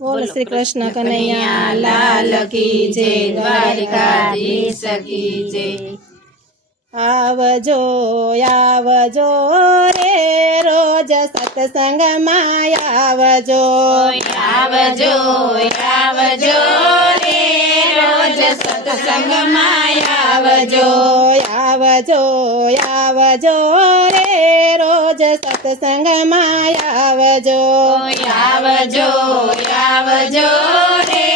બોલ શ્રી કૃષ્ણ કનૈયા લાલ કી જય, દ્વારિકાધીશ કી જય। આવજો આવજો રે રોજ સત્સંગમાં આવજો, આવજો આવજો રે રોજ સત્સંગમાં આવજો, આવજો આવજો રે રોજ સત્સંગમાં આવજો, આવજો આવજો રે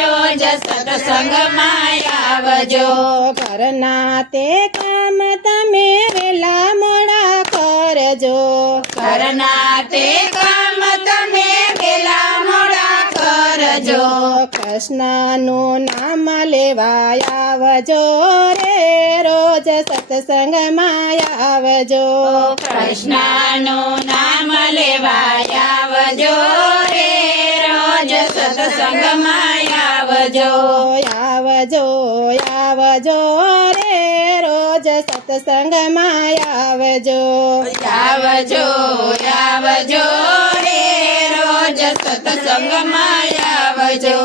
રોજ સત્સંગમાં આવજો। ઘરના તે કામ તમે વેલા મોડા કરજો, ઘરના તે કામ તમે વેલા મોડા કરજો, કૃષ્ણનું નામ લેવા આવજો રે રોજ સત્સંગમાં આવજો, કૃષ્ણનું નામ લેવા આવજો રે રોજ સત્સંગમાં આવજો, આવજો આવજો રે રોજ સત્સંગમાં આવજો, આવજો આવજો રે રોજ સત્સંગમાં આવજો।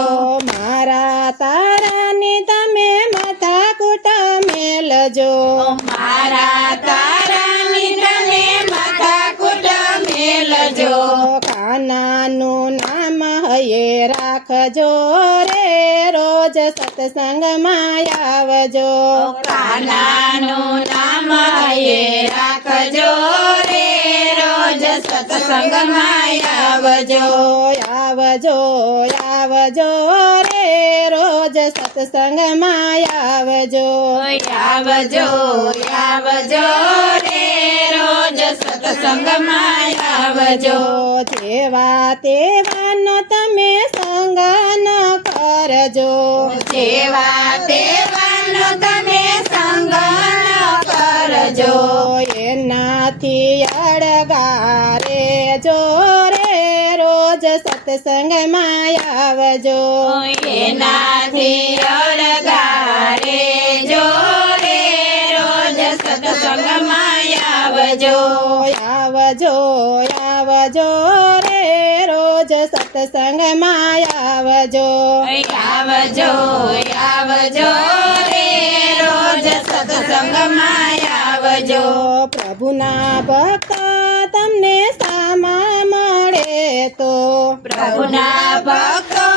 મારા તારાની તમે માથાકૂટ મેલજો, મારા તારાની તમે માથાકૂટ મેલજો, કાનાનું નામ હૈયે રાખજો રે રોજ સત્સંગમાં આવજો, કાનાનું નામ હૈયે રાખજો રે રોજ સત્સંગમાં આવજો, આવજો આવજો રે રોજ સત્સંગમાં આવજો, આવજો આવજો રે રોજ સત્સંગમાં આવજો, જેવા તેવાનો તમે સંગ ન કરજો, જેવા તેવાનો તમે સંગ ન કરજો, એનાથી અળગારે જો રે રોજ સત્સંગમાં આવજો, એનાથી અળગારે જો રે રોજ સત્સંગમાં આવજો, આવજો આવજો રે રોજ સત્સંગમાં આવજો, આવજો આવજો રે રોજ સત્સંગમાં આવજો, પ્રભુના ભક્ત તમને સામા મળે તો, પ્રભુના ભક્તો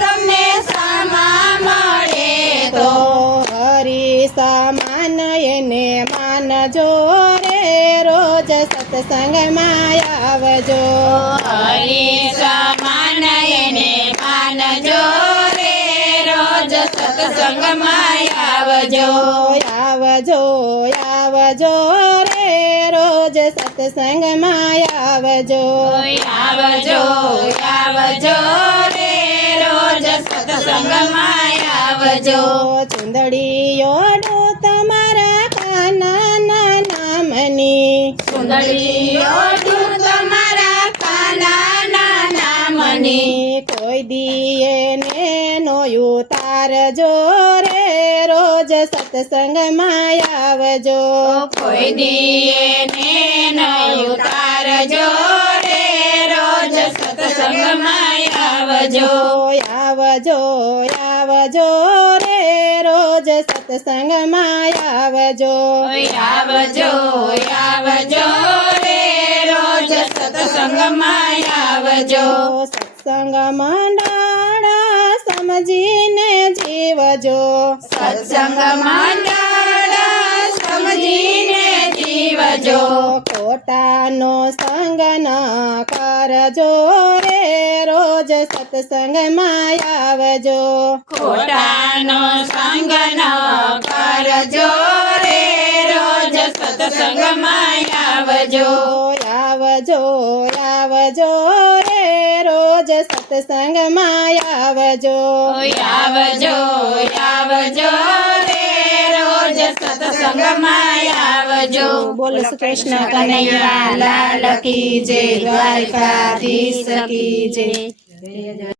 તમને સામા મળે તો, હરિ સમાન એને માનજો રે રોજ સત્સંગમાં આવજો, હરિ સમાન એને માનજો રે રોજ સત્સંગમાં આવજો, આવજો આવજો રે રોજ સત્સંગમાં આવજો, આવજો આવજો રે રોજ સત્સંગમાં આવજો, ચુંદડીઓ તમારા કાનાના નામની, સુંદરીઓ તમારા કાનાના નામની, કોઈ દીએ ને નો ઉતારજો રે રોજ સત્સંગમાં આવજો, કોઈ દિયે ને ઉતારજો રે રોજ સત્સંગમાં આવજો, આવજો આવજો રે રોજ સત્સંગમાં આવજો, આવજો આવજો રે રોજ સત્સંગમાં આવજો, સત્સંગ મંડળ સમજીને જીવજો, સત્સંગ મંડળ સમજીને જીવજો, ખોટાનો સંગ ન કરજો રે રોજ સત્સંગમાં આવજો, ખોટાનો સંગ ન કરજો રે રોજ સત્સંગમાં આવજો, આવજો આવજો રે રોજ સત્સંગમાં આવજો, આવજો આવજો રે રોજ સત્સંગમાં આવજો। બોલ શ્રી કૃષ્ણ કનૈયા લાલ કી જય, દ્વારિકાધીશ કી જય।